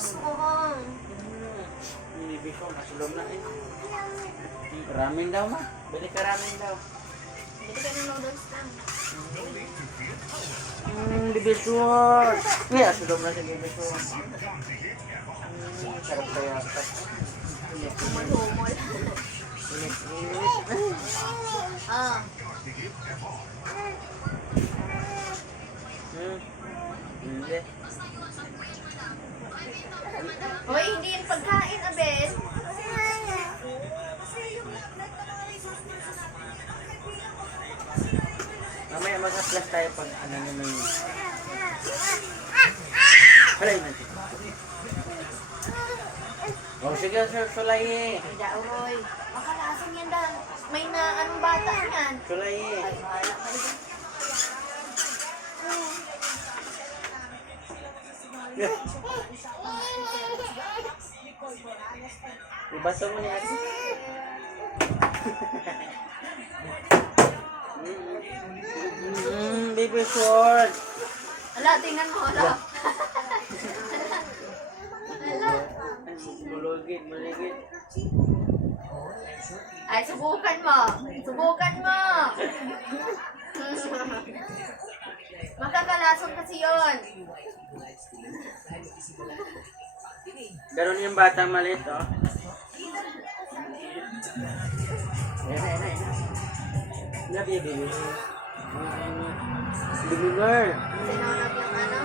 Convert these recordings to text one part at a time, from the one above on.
gusto. Hindi ko, nasulong na eh. Ramen daw ma. Bili ka ramen daw. Bili ka ng noodles lang. Division. Iya, nasulong na si Division. Sarap kaya. Humol-humol. Ah. Hindi. Hoy, hindi yung pagkain, Abel. Mamaya mag-plus tayo pag ano naman yun. Halay natin. Oh, sige, sir, sulay eh. Hindi, Uroy. Makalasan yan dahil may na anong bata yan. Sulay eh. Ay, bahala ka rin. Ibato mo niya. Baby short. Ala, tingnan mo, ala. Mulugid, muligid. Ay, subukan mo. Subukan mo. Makakalason kasi yun. Ganun yung batang maliit, oh. Ayan. Na, baby. Baby girl. Sinunod yung ano.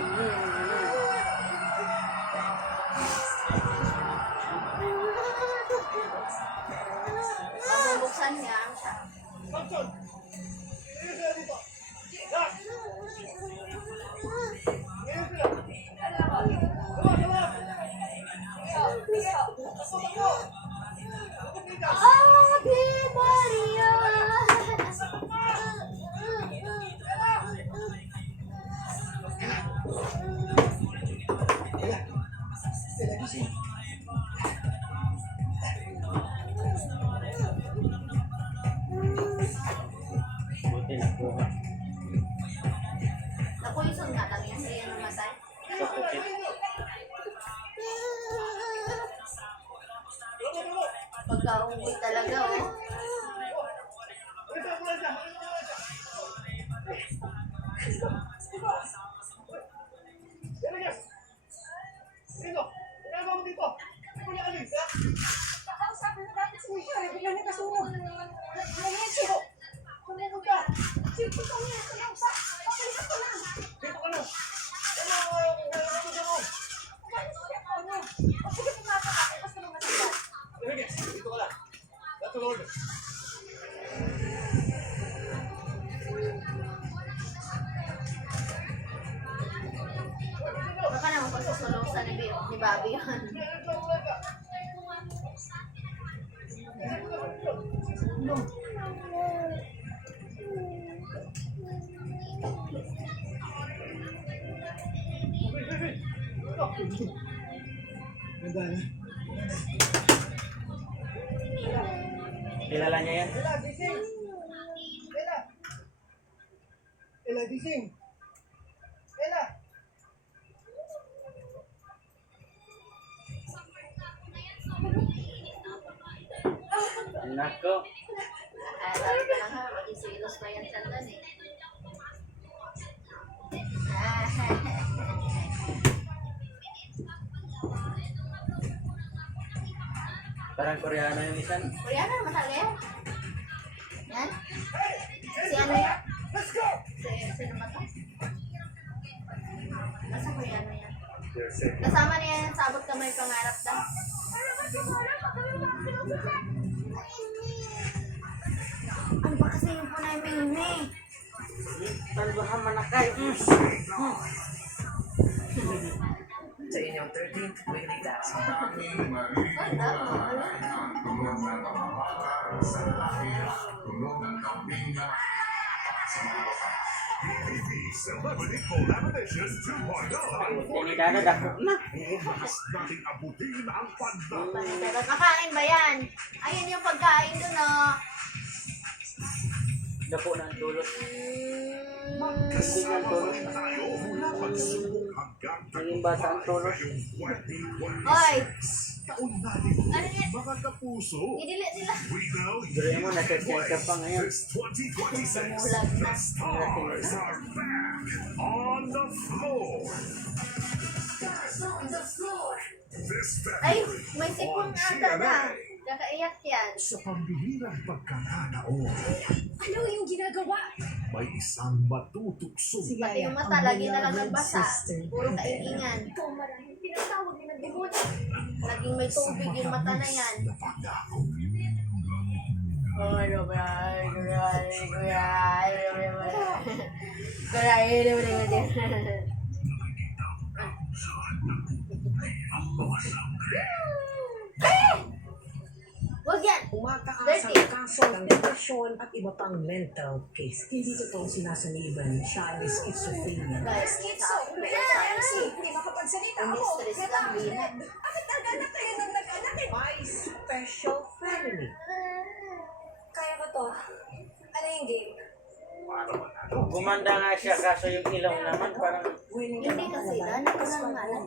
Mabubuksan niya. Ave Maria. Buti na po. Napoison nga lang yan. Kaya namatay. Sa pukit. Pagkaunggoy talaga, oh. Baka naman pagsusulosan ni Bobby yan. Kilala niya yan? Ella, gising! Ella! Ella, gising! Ella! Nako. Ay, sabi ko lang ha, mag-isilos pa yan sandan eh. Parang Koreano yung isa. Koreano naman talaga yan. Yan? Si ano yan? Let's go! Sino ba to? Nasa Koreano yan. Kasama niya yan sa abot kamay pangarap daw. Ano ba kasi yung punay Mimi? Talbahan manakay. Sa inyong 13th weekly task. Ganda, wala. Celebrity Collaborations 2.0. Pinidana dako na. Mas nating abutin ang panda. Pero kakain ba yan? Ayun yung pagkain dun, oh. Dako ng tulos. Magkasama tayo mula pagsubok hanggang Naging bata ang tulos. Hoy! Taon natin Ano yan? mga kapuso. Idili nila. We know Dre mo, nasa-check ka pa ngayon. this 2026. Mulag na. The stars are back on the floor. This Ay, February may sipon on ata na. GMA. Kakaiyak yan. Sa pambihirang pagkakataon, Ano yung ginagawa? may isang matutukso. Pati yung mata, lagi na lang nagbasa. Puro kaingingan. Ito maraming pinatawag ni ng demonyo. Laging may tubig yung mata na yan. Na pangako. Wag yan! Umataas ang kaso ng depresyon at iba pang mental case. Hindi totoong sinasaniban siya ay schizophrenia. Guys, Schizo, may anxiety, hindi makapagsalita ako. Stress lang din. Bakit nag-anak kayo nang nag-anak eh? My special family. Kaya ko to. Ano yung game? Gumanda nga siya kaso yung ilaw naman parang Winning Hindi kasi, ano ko lang nga lang.